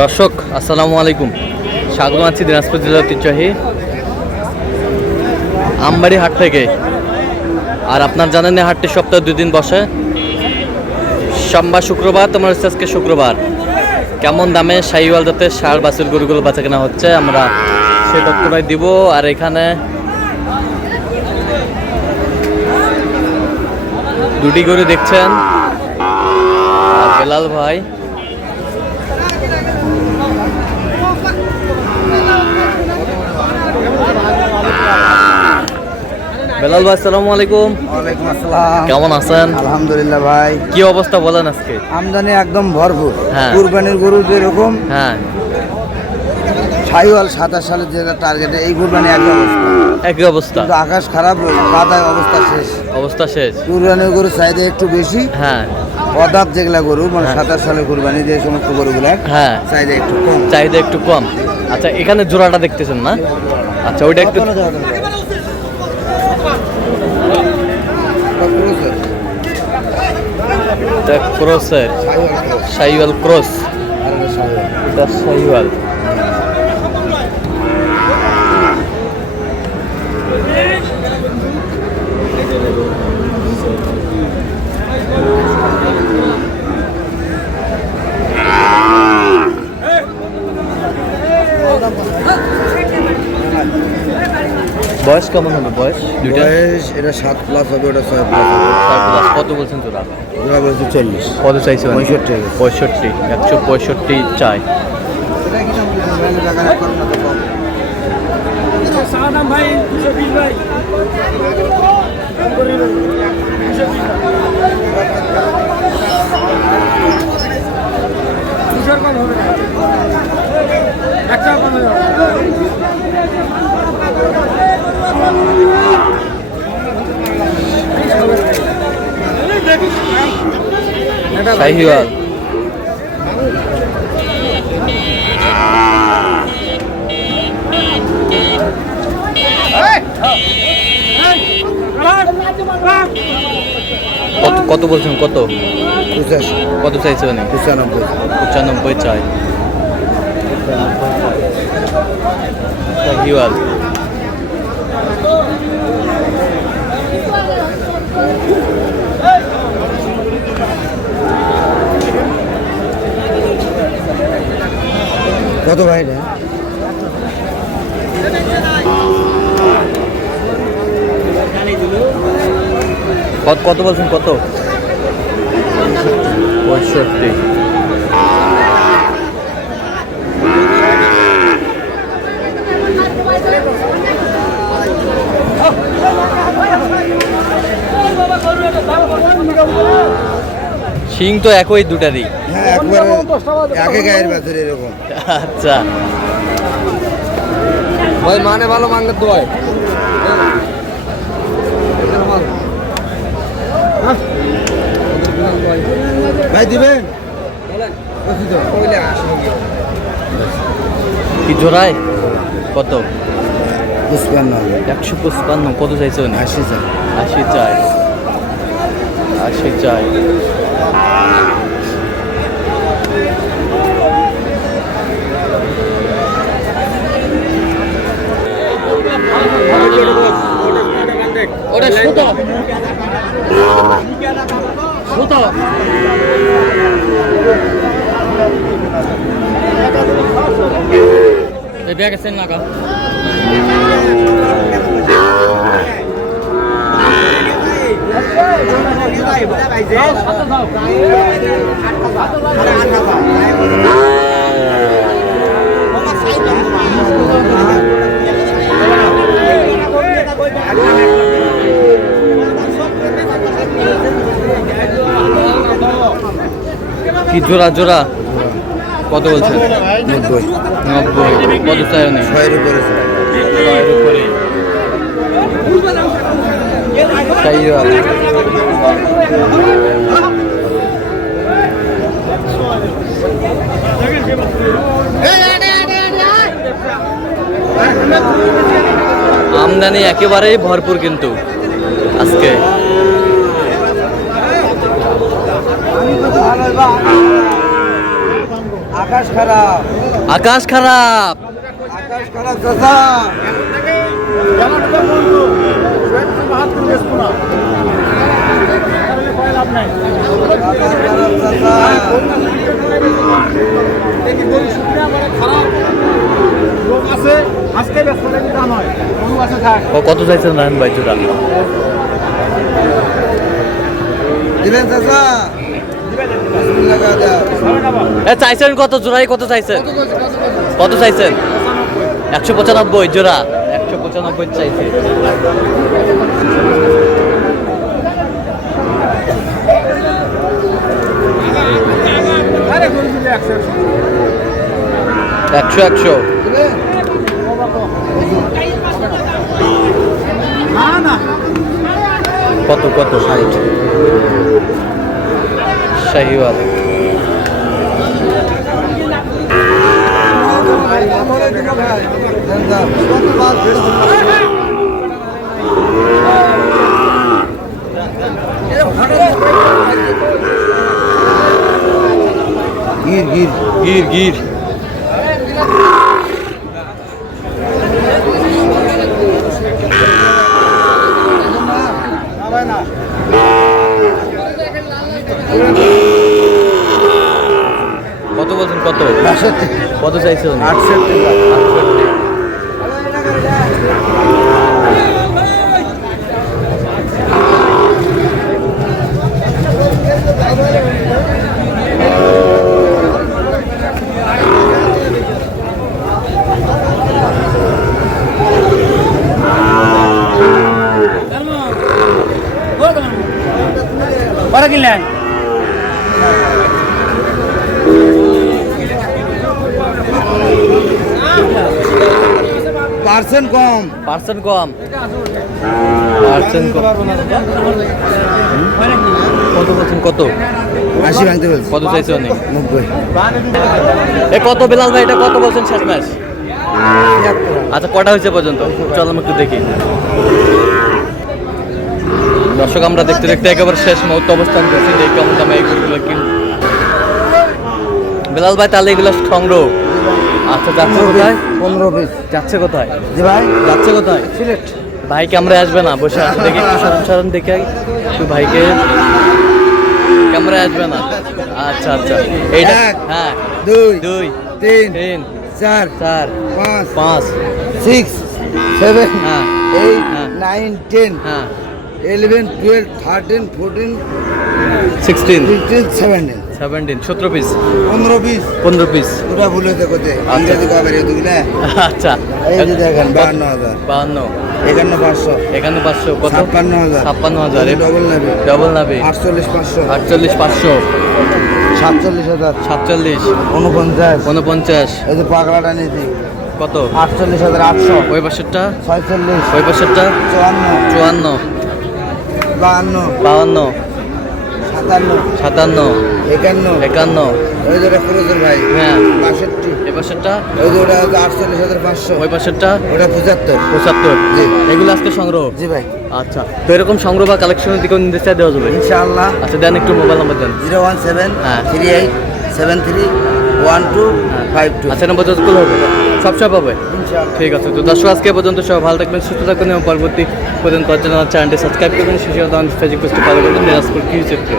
দর্শক আসসালামু আলাইকুম, স্বাগত আছি দিনাজপুর জেলার ঐতিহ্যবাহী আমবাড়ি হাট থেকে। আর আপনার জানেন এই হাটটি সপ্তাহে 2 দিন বসে, সোমবার শুক্রবার। তোমার হচ্ছে আজকে শুক্রবার। কেমন দামে শাহিওয়াল জাতের ষাঁড় বাছুর গরুগুলো বেচা কেনা হচ্ছে আমরা সেই তথ্যটাই দিব। আর এখানে দুটি গরু দেখছেন, আর বেলাল ভাই বেলাল ভাই আসসালামু আলাইকুম। ওয়ালাইকুম আসসালাম। কেমন আছেন? আলহামদুলিল্লাহ ভাই। কি অবস্থা বলেন আজকে? আমদানি একদম ভরপুর। হ্যাঁ। কুরবানির গরু যেরকম, হ্যাঁ, শাহিওয়াল 27 সালের যেটা টার্গেটে, এই কুরবানি একই অবস্থা। কিন্তু আকাশ খারাপ, কাদায় অবস্থা শেষ। অবস্থা শেষ। কুরবানির গরু চাহিদা একটু বেশি। হ্যাঁ, পদার্থ যেগুলা গরু মানে 27 সালের কুরবানি যে সমস্ত গরুগুলা, হ্যাঁ, চাহিদা একটু কম। চাহিদা একটু কম। আচ্ছা, এখানে জোড়াটা দেখতেছেন না? আচ্ছা, ওইটা একটু ক্রসের শাহিওয়াল ক্রস, এটা শাহিওয়াল। বয়স কেমন হবে? বয়স দুইটা? বয়স এটা 7+ হবে, ওটা 6+ হবে। কত বলছেন তোরা? ওরা বলছে 40। কত চাইছে? 65। 65, 165 চাই। শাহিওয়াল কত বলছেন? কত 85। কত চাইছে? 95। 95 চাই। শাহিওয়াল কত ভাই রে? কত বলছেন? কত? 65। শিং তো একই দুটারই। হ্যাঁ, একবারে একে গায়ের বাছুর এরকম। আচ্ছা ভাই, মানে ভালো মাঙ্গা তো হয় ভাই, দিবেন কি জোড়ায়? কত? 55। 155। কত চাইছে? 80 চাই। 80 চাই। 80 চাই। ওটা সুতো সুতো ব্যাগ আছে না? কি জোড়া? জোড়া কত বলছেন? 90। 90। কত চাই? 6-এর উপরে। 6-এর উপরে। শাহিওয়াল আমদানি একেবারেই ভরপুর কিন্তু আজকে। আকাশ খারাপ, আকাশ খারাপ। আকাশ খারাপ চাচা। আকাশ খারাপ চাচা। ও কত চাইছেন রায়ন ভাই জোড়া? দিবেন চাচা? বিসমিল্লাহ কাদা। এ চাইছেন কত জোড়াই? কত চাইছেন? কত চাইছেন? 195 জোড়া। 195 চাইছে। একশো একশো। কত কত? 60। শাহিওয়াল। গির গির গির গির। কত বলছেন? কত 62, কত চাইছেন? 68 লাখ। 68। কত কিনলেন? পার্সেন্ট কম। পার্সেন্ট কম। পার্সেন্ট কম। কত বলছেন? কত 80 ভাঙতে বলছি। কত চাইছে অনেক? 90। এ কত বিলাল ভাই? এটা কত বলছেন শেষ ম্যাচ? আচ্ছা কটা হয়েছে পর্যন্ত? চল আমি একটু দেখি। দর্শক আমরা দেখতে দেখতে একেবারে শেষ মুহূর্তে অবস্থান করছি। দেখি কেমন দামে এইগুলো কিন। বিলাল ভাই তাহলে এগুলো সংগ্রহ। আচ্ছা যাচ্ছে কোথায়? 15 পিস। যাচ্ছে কোথায়? জি ভাই, যাচ্ছে কোথায়? সিলেট। ভাই ক্যামেরায় আসবে না? বসে আছে দেখি একটু সরম দেখে একটু ভাইকে। ক্যামেরায় আসবে না? আচ্ছা আচ্ছা। এইটা এক, হ্যাঁ 2, 2 3, 3 4, 4 5, 5 6, 7, হ্যাঁ 8, হ্যাঁ 9, 10, হ্যাঁ 11, 12, 13, 14, 16 15, 17, 17 17 পিস 15 পিস। 15 পিস। দুটা ভুল হয়েছে কোথায়? আচ্ছা। ইংরেজি কবে দুগুলা? আচ্ছা এই যে দেখেন 52,000, 52 51,500, এখানে 500 কত? 56,000, 56,000 ডবল নেবে, ডবল নাবে 48,500, 48 500 47,000, 47 49, 49 এই যে পাগলাটা নিয়েছি কত? 48,800, ওই পাশেরটা 46, ওই পাশেরটা 54, 54 52, 52 57, 57 51, 51 ওই যে ওটা ফিরোজের ভাই হ্যাঁ 62, এই পাশেরটা ওই যে ওটা হচ্ছে 48,500, ওই পাশেরটা ওটা 75। 75 জি। এগুলো আজকে সংগ্রহ। জি ভাই, আচ্ছা তো এরকম সংগ্রহ বা কালেকশনের দিকেও নির্দেশ দেওয়া যাবে? ইনশাআল্লাহ। আচ্ছা দেন একটু মোবাইল নাম্বার দেন। 017 হ্যাঁ। 38 73 12 52। আচ্ছা নম্বর যত হবে সবসময় পাবে। ইনশাআল্লাহ। ঠিক আছে তো দর্শক আজকে পর্যন্ত সবাই ভালো থাকবেন, সুস্থ থাকবেন এবং পরবর্তী পর্যন্ত চ্যানেলটি সাবস্ক্রাইব করবেন, শেষে ফেসবুক পেজটি ফলো করবেন দিনাজপুর কৃষি চিত্র।